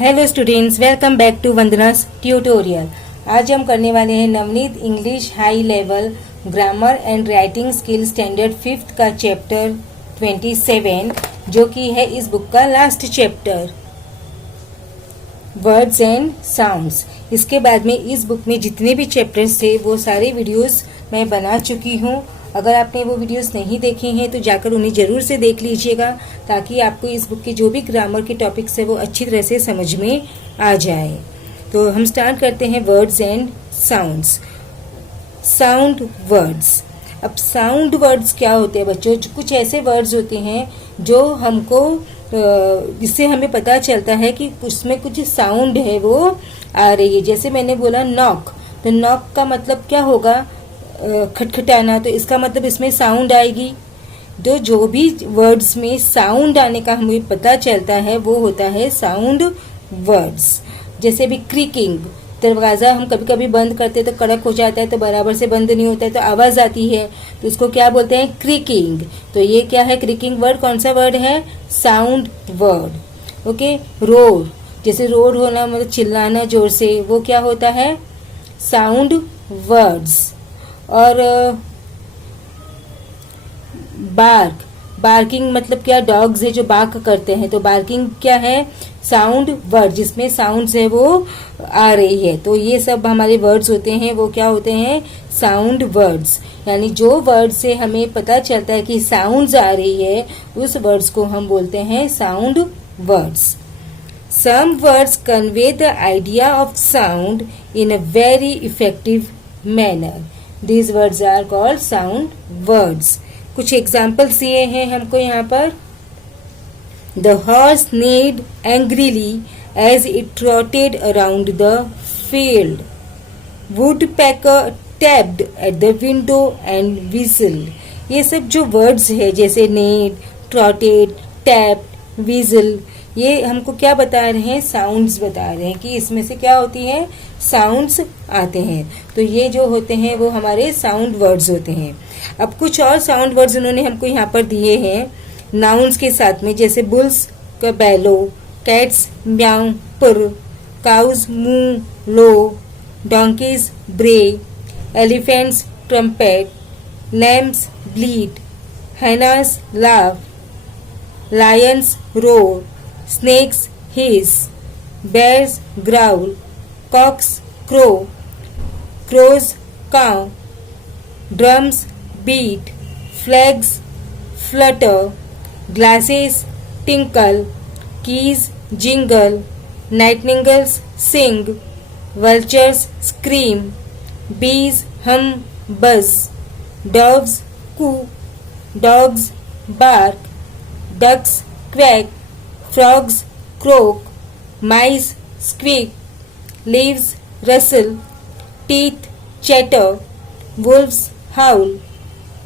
Hello students, welcome back to Vandana's tutorial. आज हम करने वाले हैं Navneet English high level grammar and writing skill standard 5th का चैप्टर 27, जो कि है इस बुक का last chapter, words and sounds. इसके बाद में इस बुक में जितने भी चैप्टर्स थे वो सारे वीडियोस मैं बना चुकी हूँ। अगर आपने वो वीडियोस नहीं देखे हैं तो जाकर उन्हें जरूर से देख लीजिएगा, ताकि आपको इस बुक के जो भी ग्रामर के टॉपिक्स है वो अच्छी तरह से समझ में आ जाए। तो हम स्टार्ट करते हैं words and sounds. Sound words. अब साउंड वर्ड्स क्या होते हैं बच्चों? कुछ ऐसे वर्ड्स होते हैं जो हमको जिससे हमें पता चलता है कि उसमें कुछ साउंड है वो आ रही है। जैसे मैंने बोला नॉक, तो नॉक का मतलब क्या होगा? खटखटाना। तो इसका मतलब इसमें साउंड आएगी। तो जो भी वर्ड्स में साउंड आने का हमें पता चलता है वो होता है साउंड वर्ड्स। जैसे भी क्रिकिंग, दरवाजा हम कभी कभी बंद करते हैं तो कड़क हो जाता है, तो बराबर से बंद नहीं होता है, तो आवाज आती है, तो इसको क्या बोलते हैं? क्रिकिंग। तो ये क्या है? क्रिकिंग वर्ड कौन सा वर्ड है? Sound word. ओके। रोर, जैसे रोर होना मतलब चिल्लाना जोर से, वो क्या होता है? Sound words. और बार्क, बार्किंग मतलब क्या? डॉग्स है जो बार्क करते हैं, तो बार्किंग क्या है? साउंड वर्ड, जिसमें साउंड्स है वो आ रही है। तो ये सब हमारे वर्ड्स होते हैं, वो क्या होते हैं? Sound words. यानी जो वर्ड से हमें पता चलता है कि साउंड्स आ रही है, उस वर्ड्स को हम बोलते हैं sound words. Some words convey the idea of sound in a very effective manner. These words are called sound words. कुछ एग्जाम्पल्स दिए हैं हमको यहाँ पर। The horse neighed angrily as it trotted around the field. Woodpecker tapped at the window and whistled. ये सब जो words है, जैसे neighed, trotted, tapped, whistle, ये हमको क्या बता रहे हैं? साउंड्स बता रहे हैं कि इसमें से क्या होती है? साउंड्स आते हैं। तो ये जो होते हैं वो हमारे साउंड वर्ड्स होते हैं। अब कुछ और साउंड वर्ड्स उन्होंने हमको यहाँ पर दिए हैं नाउन्स के साथ में, जैसे बुल्स का बैलो, कैट्स म्याऊ पुर, काउज मू लो, डोंकीज ब्रे, एलिफेंट्स ट्रम्पेट, लैम्स ब्लीड, हैनास लाव, Lions roar, snakes hiss, bears growl, cocks crow, crows caw, drums beat, flags flutter, glasses tinkle, keys jingle, nightingales sing, vultures scream, bees hum buzz, doves coo, dogs bark, ducks quack, frogs croak, mice squeak, leaves rustle, teeth chatter, wolves howl,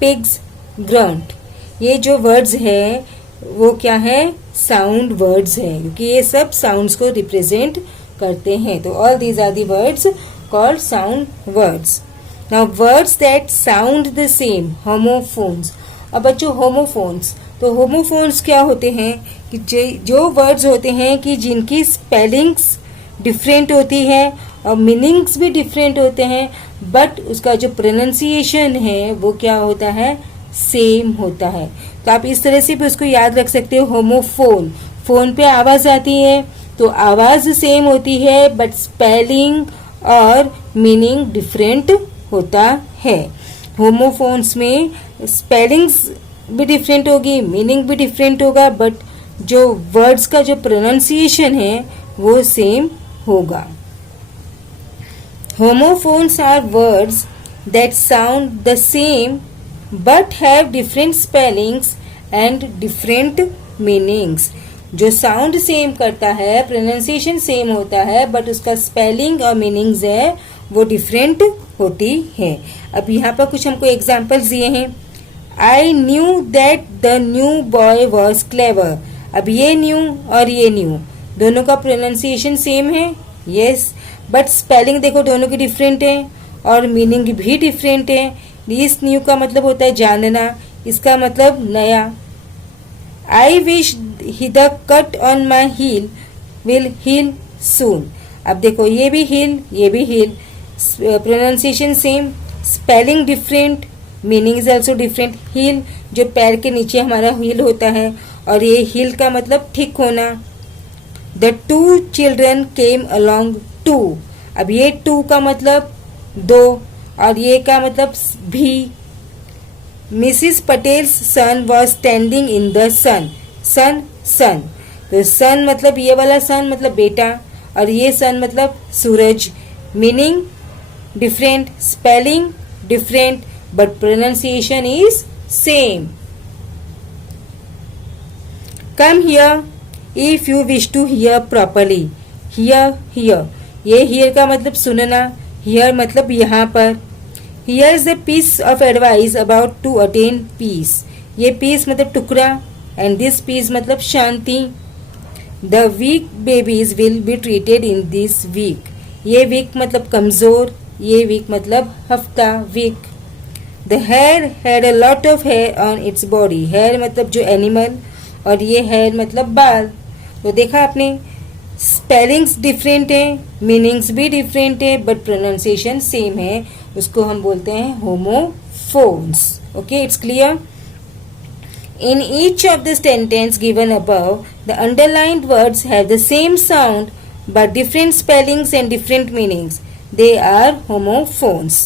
pigs grunt। ये जो words हैं वो क्या है? Sound words हैं, क्योंकि ये सब साउंड्स को रिप्रेजेंट करते हैं। तो all these are the words called sound words. Now words that sound the same, homophones. अब बच्चों होमोफोन्स, तो होमोफोन्स क्या होते हैं? कि जो वर्ड्स होते हैं कि जिनकी स्पेलिंग्स डिफरेंट होती है और मीनिंग्स भी डिफरेंट होते हैं, बट उसका जो प्रोनाउंसिएशन है वो क्या होता है? सेम होता है। तो आप इस तरह से भी उसको याद रख सकते हो, होमोफोन। फोन पे आवाज आती है तो आवाज सेम होती है, बट स्पेलिंग और मीनिंग डिफरेंट होता है। होमोफोन्स में स्पेलिंग्स भी डिफरेंट होगी, मीनिंग भी डिफरेंट होगा, बट जो वर्ड्स का जो प्रोनाउंसिएशन है वो सेम होगा। Homophones are words that sound the same but have different spellings and different meanings. जो साउंड सेम करता है, प्रोनाउंसिएशन सेम होता है, बट उसका स्पेलिंग और मीनिंग्स है वो डिफरेंट होती है। अब यहाँ पर कुछ हमको एग्जाम्पल्स दिए हैं। I knew that the new boy was clever. अब ये न्यू और ये न्यू दोनों का प्रोनाउंसिएशन सेम है, यस, बट स्पेलिंग देखो दोनों की डिफरेंट है और मीनिंग भी डिफरेंट है। इस न्यू का मतलब होता है जानना, इसका मतलब नया। I wish the cut on my heel will heal सून। अब देखो ये भी हिल, ये भी hill, pronunciation same, spelling different, meaning is also different. Hill जो पैर के नीचे हमारा हिल होता है, और ये हिल का मतलब ठीक होना। The two children came along too, अब ये टू का मतलब दो, और ये का मतलब भी। Mrs Patel's son was standing in the sun, sun sun, तो सन मतलब ये वाला सन मतलब बेटा, और ये सन मतलब सूरज। Meaning different, spelling different, but pronunciation is same. Come here if you wish to hear properly. Hear, here, ये हियर का मतलब सुनना, हियर मतलब यहाँ पर। Here is the piece of advice about to attain peace, ये पीस मतलब टुकड़ा, एंड दिस पीस मतलब शांति। The weak babies will be treated in this week, ये वीक मतलब कमजोर, ये वीक मतलब हफ्ता, week. The hair had a lot of hair on its body, hare मतलब जो एनिमल, और ये हेयर मतलब बाल। तो देखा आपने, स्पेलिंग्स डिफरेंट है, मीनिंग्स भी डिफरेंट है, बट प्रोनाउंसिएशन सेम है, उसको हम बोलते हैं homophones. Okay, it's clear. In each of the sentences given above, the underlined words have the same sound but different spellings and different meanings. They are homophones.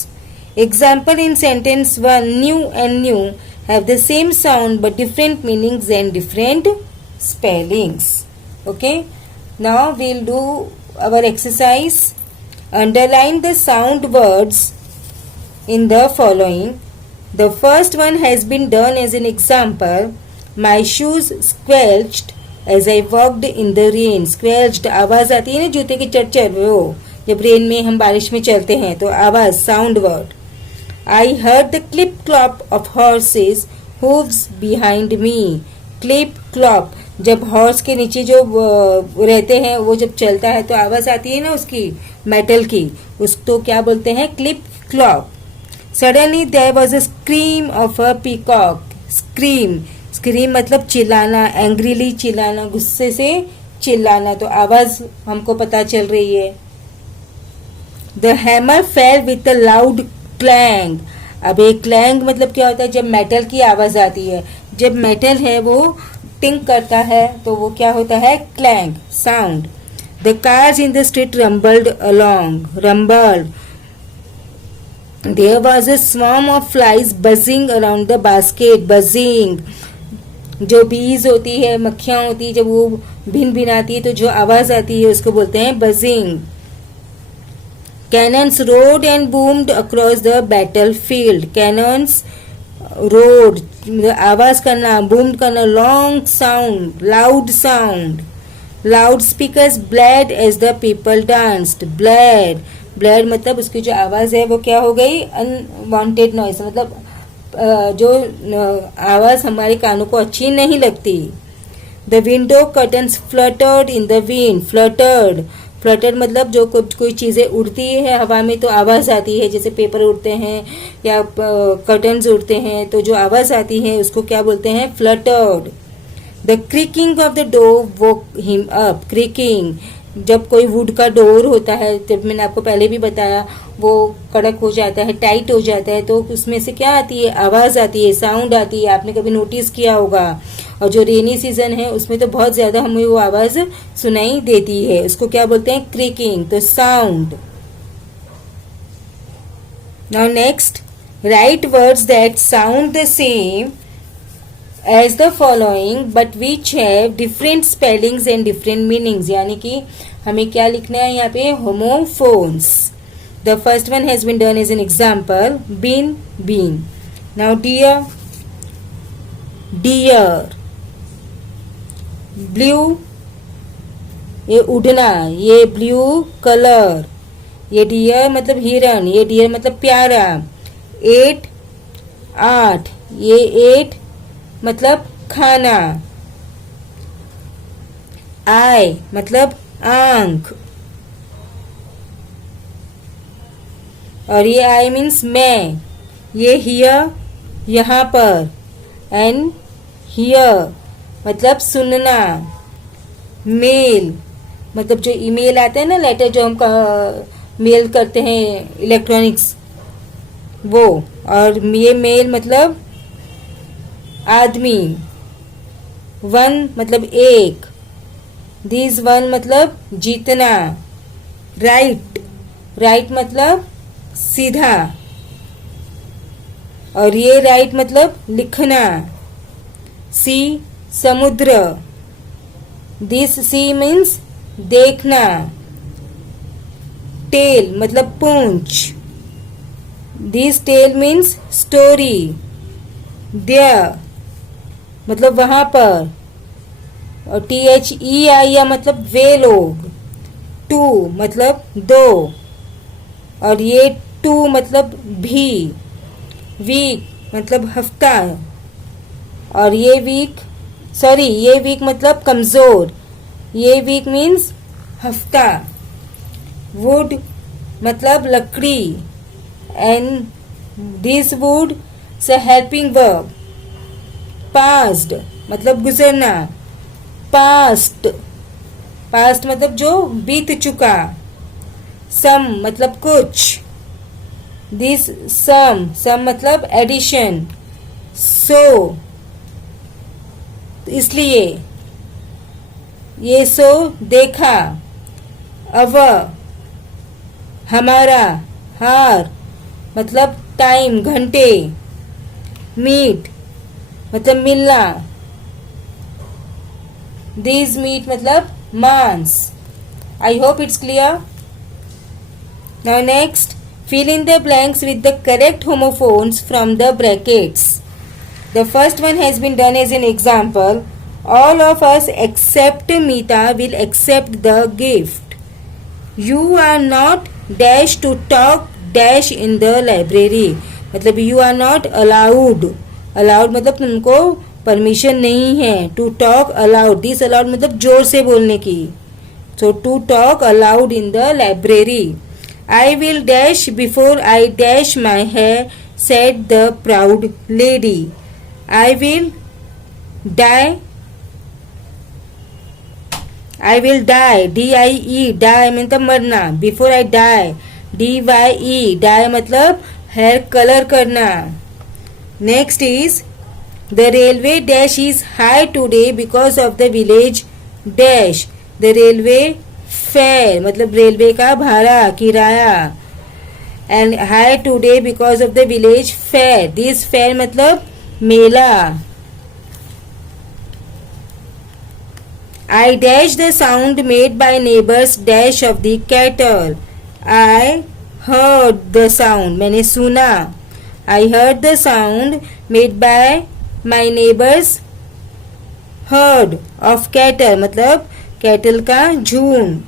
Example in sentence 1, new and new have the same sound but different meanings and different spellings. Okay, now we'll do our exercise. Underline the sound words in the following. The first one has been done as an example. My shoes squelched as I walked in the rain. Squelched आवाज आती है ना जूते की चरचर, वो जब rain में हम बारिश में चलते हैं तो आवाज, sound word. I heard the clip clop of horses hooves behind me. Clip clop, जब हॉर्स के नीचे जो रहते हैं वो जब चलता है तो आवाज आती है ना उसकी, मेटल की, उसको क्या बोलते हैं? Clip Klopp. Suddenly there was a scream of a peacock. Scream, scream मतलब चिल्लाना, angrily चिल्लाना, गुस्से से चिल्लाना, तो आवाज हमको पता चल रही है। The hammer fell with a loud clang. अब एक clang मतलब क्या होता है? जब मेटल की आवाज आती है, जब मेटल है वो टिंक करता है तो वो क्या होता है? clang sound. The cars in the street rumbled along. Rumbled. There was a swarm of flies buzzing around the basket. Buzzing, जो बीज होती है, मक्खियां होती है, जब वो भिन भिनाती है तो जो आवाज आती है उसको बोलते हैं buzzing. Cannons roared and boomed across the battlefield. Cannons roared, आवाज करना, boomed करना, long sound, loud sound. Loudspeakers blared as the people danced. Blared, blade मतलब उसकी जो आवाज है वो क्या हो गई? अनवांटेड नॉइस, मतलब जो आवाज हमारे कानों को अच्छी नहीं लगती। The window curtains fluttered in the wind. Fluttered, fluttered मतलब जो कोई चीजें उड़ती है हवा में तो आवाज आती है, जैसे पेपर उड़ते हैं या कर्टन्स उड़ते हैं तो जो आवाज आती है उसको क्या बोलते हैं? Fluttered. The creaking of the door woke him up. Creaking, जब कोई वुड का डोर होता है, जब मैंने आपको पहले भी बताया, वो कड़क हो जाता है, टाइट हो जाता है, तो उसमें से क्या आती है? आवाज आती है, साउंड आती है। आपने कभी नोटिस किया होगा, और जो रेनी सीजन है उसमें तो बहुत ज्यादा हमें वो आवाज सुनाई देती है, उसको क्या बोलते हैं? क्रिकिंग, तो sound. Now next, right words that sound the same as the following but which have different spellings and different meanings. यानी कि हमें क्या लिखना है यहाँ पे? homophones. The first one has been done as an example. Bin, bean. Now dear, deer. Blue, ये उड़ना, ये ब्लू कलर। ये डियर मतलब हिरन, ये डियर मतलब प्यारा। 8, 8, ये 8 मतलब खाना। आई मतलब आंख, और ये आई मीन्स मैं। ये हियर यहाँ पर, एंड हियर मतलब सुनना। मेल, मतलब जो ईमेल आते हैं ना, लेटर जो हम मेल करते हैं इलेक्ट्रॉनिक्स, वो। और ये मेल मतलब आदमी। वन मतलब एक। दिस वन मतलब जीतना। राइट, राइट मतलब सीधा। और ये राइट मतलब लिखना। सी समुद्र। दिस सी मीन्स देखना। टेल मतलब पूंछ। This tale means story. There मतलब वहां पर। और THEIR मतलब वे लोग। टू मतलब दो। और ये टू मतलब भी। वीक मतलब हफ्ता। और ये वीक मतलब कमजोर। ये वीक मीन्स हफ्ता। वुड मतलब लकड़ी। And this would say helping verb. Past मतलब गुजरना। पास्ट मतलब जो बीत चुका। सम मतलब कुछ। दिस सम मतलब एडिशन। सो इसलिए। ये सो देखा। अवर हमारा। हार मतलब टाइम घंटे। मीट मतलब मिलना। दिस मीट मतलब मांस। I hope it's clear. Now next, fill in the blanks with the correct homophones from the brackets. The first one has been done as an example. All of us except Meeta will accept the gift. You are not dash to talk dash in the library. मतलब you are not allowed. Allowed मतलब तुमको permission नहीं है। To talk allowed. This allowed मतलब जोर से बोलने की। So to talk allowed in the library. I will dash before I dash my hair, said the proud lady. I will die. D-I-E, die मतलब मरना। Before I die, D-Y-E, die मतलब hair color करना। Next is, the railway dash is high today because of the village dash. The railway fare मतलब railway का भाड़ा, किराया। And high today because of the village fair. This fair मतलब मेला। I dash the sound made by neighbours dash of the cattle. I heard the sound मैंने सुना। I heard the sound made by my neighbours herd of cattle मतलब cattle का झुंड।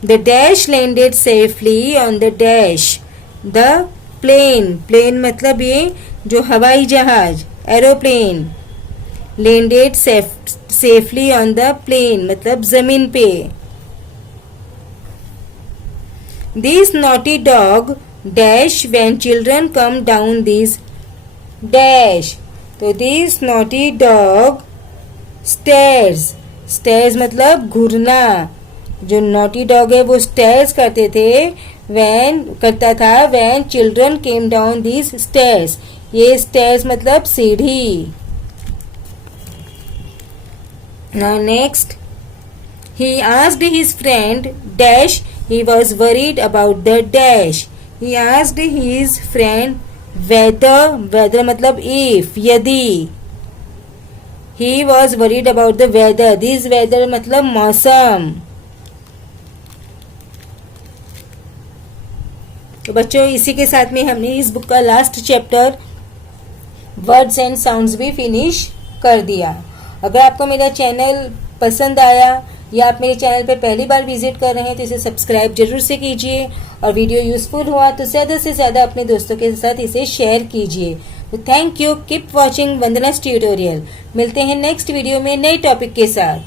The dash landed safely on the dash. The plane मतलब ये जो हवाई जहाज aeroplane. Landed safely on the plane मतलब जमीन पे। This naughty dog dash when children come down this dash. तो this naughty dog stairs मतलब घूरना। जो नॉटी डॉग है वो स्टेयर्स करता था when children came down these stairs. ये स्टेयर्स मतलब सीढ़ी। Now next, he asked his friend dash he was worried about the dash. He asked his friend whether मतलब इफ यदि। He was worried about the weather. This weather मतलब मौसम। तो बच्चों इसी के साथ में हमने इस बुक का last chapter words and sounds भी फिनिश कर दिया। अगर आपको मेरा चैनल पसंद आया या आप मेरे चैनल पर पहली बार विजिट कर रहे हैं तो इसे सब्सक्राइब जरूर से कीजिए। और वीडियो यूजफुल हुआ तो ज़्यादा से ज़्यादा अपने दोस्तों के साथ इसे शेयर कीजिए। तो thank you, keep watching Vandana's tutorial. मिलते हैं नेक्स्ट वीडियो में नए टॉपिक के साथ।